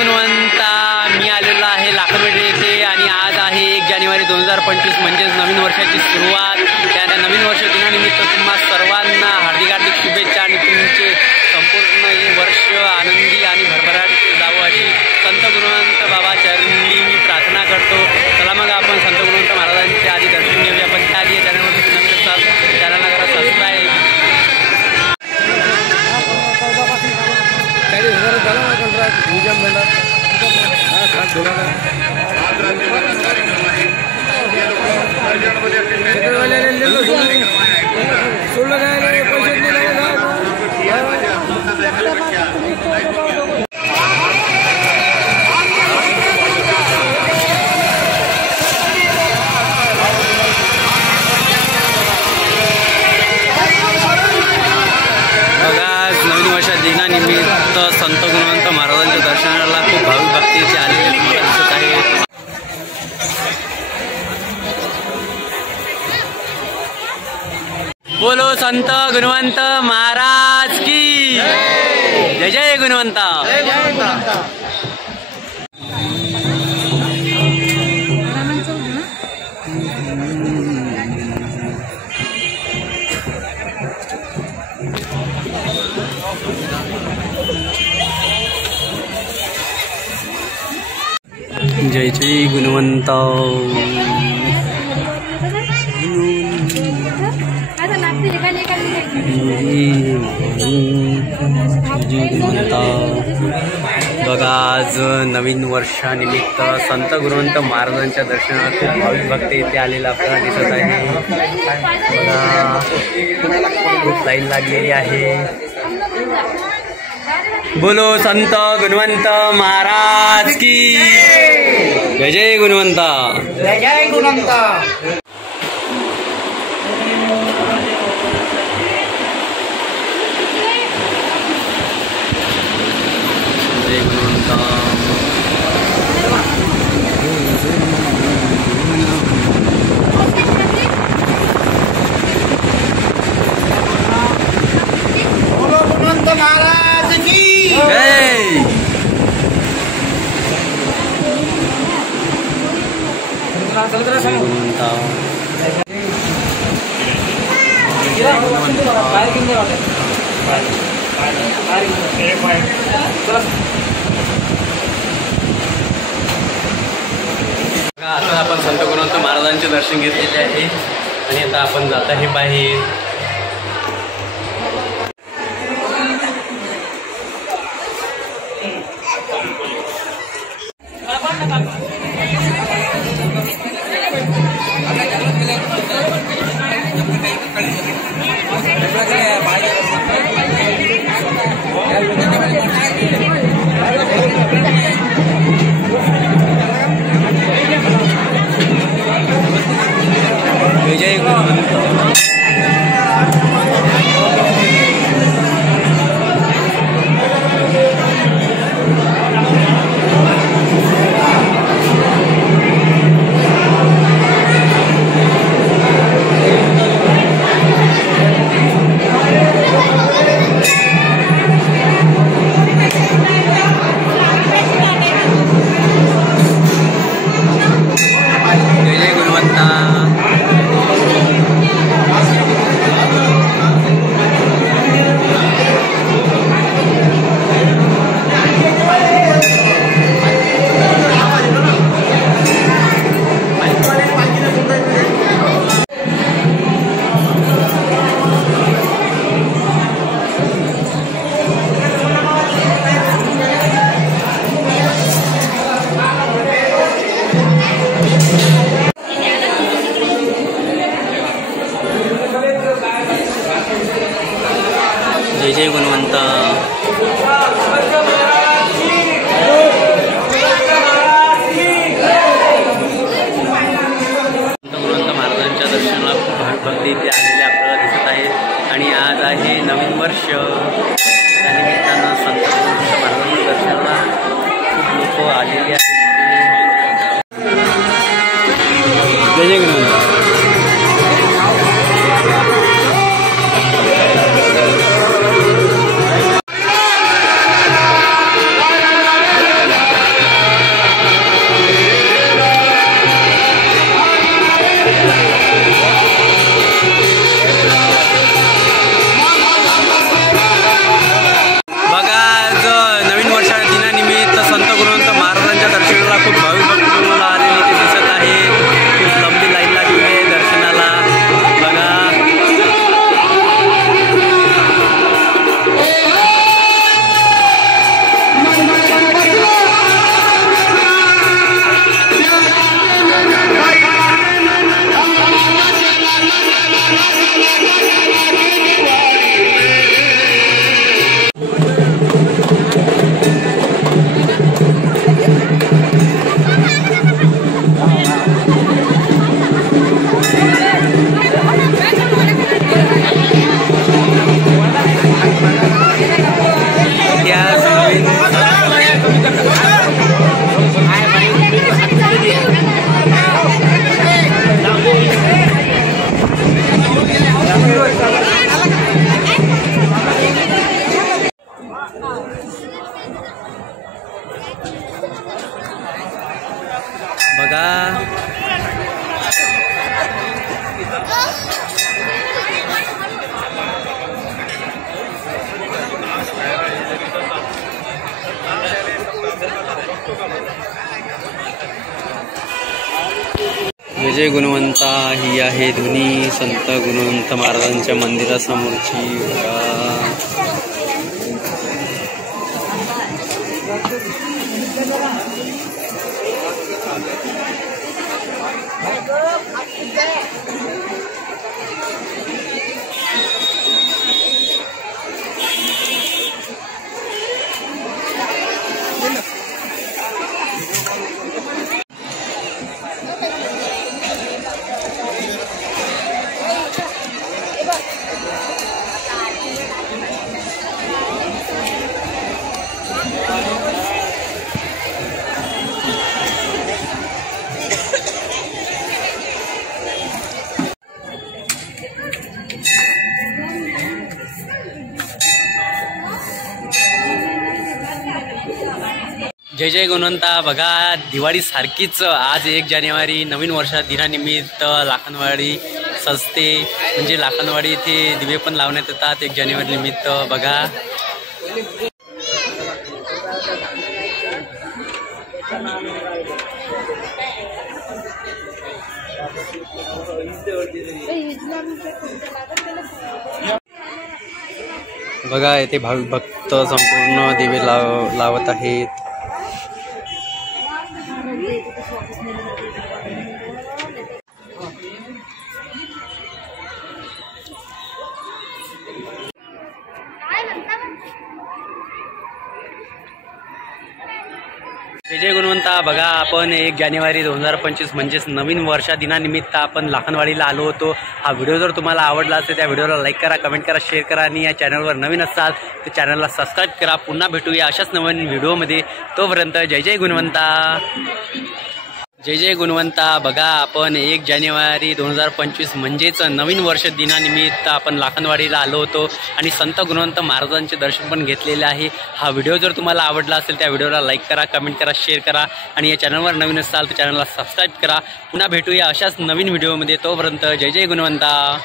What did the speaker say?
गुणवंता. मी आलेलो आहे लाखनवाडी येथे आणि आज आहे 1 जानेवारी 2025 म्हणजेच नवीन वर्षाची सुरुवात. त्या नवीन वर्ष दिनानिमित्त तुम्हा सर्वांना हार्दिक हार्दिक शुभेच्छा आणि तुमचे संपूर्ण हे वर्ष आनंदी आणि भरभराट जावं अशी संत गुणवंत बाबा चरणी मी प्रार्थना करतो. चला मग आपण संत गुणवंत महाराजांचे आधी दर्शन घेऊया. पण त्याआधी चॅनलवरती नवीन असाल चॅनलला करा सबस्क्राईब. दिनानिमित्त संत गुणवंत महाराजांच्या दर्शनाला खूप भाविक भक्तीचे आलेले तुम्हाला दिसत आहे. बोलो संत गुणवंत महाराज की जय. जय गुणवंता. जय जय गुणवंता. बघा आज नवीन वर्षानिमित्त संत गुणवंत महाराजांच्या दर्शनात खूप भाविक भक्त इथे आलेला आपल्याला दिसत आहे. बघा खूप लाईन लागलेली आहे. बोलो संत गुणवंत महाराज की जय. जय गुणवंता. जय जय गुणवंता. जय गुणवंता. बोलो गुणवंत महाराज की जय. गुणवंता. आता आपण संत गुणवंत महाराजांचे दर्शन घेतलेले आहे आणि आता आपण जात आहे बाहेर. जय गुणवंत. बघा. विजय गुणवंता ही आहे धुनी संत गुणवंत महाराजांच्या मंदिरासमोरची. जय जय गुणवंता. बघा, दिवाळी सारखीच आज 1 जानेवारी नवीन वर्षा दिनानिमित्त लाखनवाडी सजते. म्हणजे लाखनवाडी इथे दिवे पण लावण्यात येतात 1 जानेवारी निमित्त. बघा, बघा येथे भाविक भक्त संपूर्ण दिवे लावत आहेत. जय गुणवंता. बघा, आपण 1 जानेवारी 2025 म्हणजेच नवीन वर्षा दिनानिमित्त आपण लाखनवाडीला आलो होतो. हा व्हिडिओ जर तुम्हाला आवडला असेल त्या व्हिडिओला लाईक करा, कमेंट करा, शेअर करा आणि या चॅनलवर नवीन असाल तर चॅनलला सबस्क्राईब करा. पुन्हा भेटूया अशाच नवीन व्हिडिओमध्ये. तोपर्यंत जय जय गुणवंता. जय जय गुणवंता. बघा, आपण 1 जानेवारी 2025 म्हणजेच नवीन वर्ष दिनानिमित्त आपण लाखनवाडीला आलो होतो आणि संत गुणवंत महाराजांचे दर्शन पण घेतलेले आहे. हा व्हिडिओ जर तुम्हाला आवडला असेल त्या व्हिडिओला लाईक करा, कमेंट करा, शेअर करा आणि या चॅनलवर नवीन असाल तर चॅनलला सबस्क्राईब करा. पुन्हा भेटूया अशाच नवीन व्हिडिओमध्ये. तोपर्यंत जय जय गुणवंता.